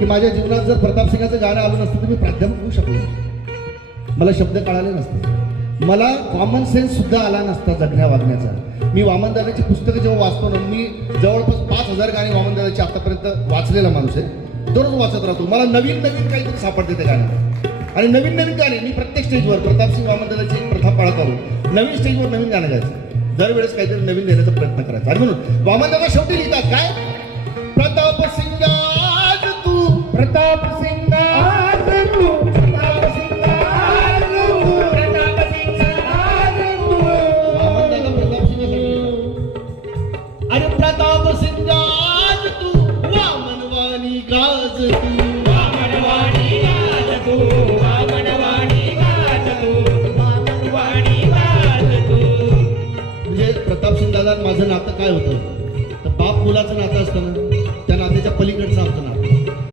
की माझ्या जीवनात जर प्रतापसिंगाचं गाणं आलं नसतं तर मी प्राध्यापक होऊ शकलो, मला शब्द कळाले नसते, मला कॉमन सेन्स सुद्धा आला नसता जगण्या वागण्याचा. मी वामनदादाची पुस्तकं जेव्हा वाचतो ना, मी जवळपास 5,000 गाणी वामनदादाची आतापर्यंत वाचलेला माणूस आहे, दररोज वाचत राहतो. मला नवीन नवीन काहीतरी सापडते त्या गाण्यात, आणि नवीन नवीन गाणे मी प्रत्येक स्टेजवर प्रतापसिंग वामनदादाची एक प्रथा पाळत आलो, नवीन स्टेजवर नवीन गाणं गायचं, दरवेळेस काहीतरी नवीन देण्याचा प्रयत्न करायचा. आणि म्हणून वामनदादा शेवटी लिहितात काय, प्रतापसिंग आज तू, प्रतापसिंग आज तू, प्रतापसिंग आज तू, प्रतापसिंग आज तू. वामनदादा प्रतापसिंगासाठी लिहितात. अरे प्रतापसिंग आज तू, वामनवाणी गाज तू, वामनवाणी गाज तू, वामनवाणी गाज तू, वामनवाणी गाज तू. म्हणजे प्रतापसिंग दादा माझं नातं काय होतं, तर बाप मुलाचं नातं असतं ना, त्या नात्याच्या पलीकडचं आमचं नातं.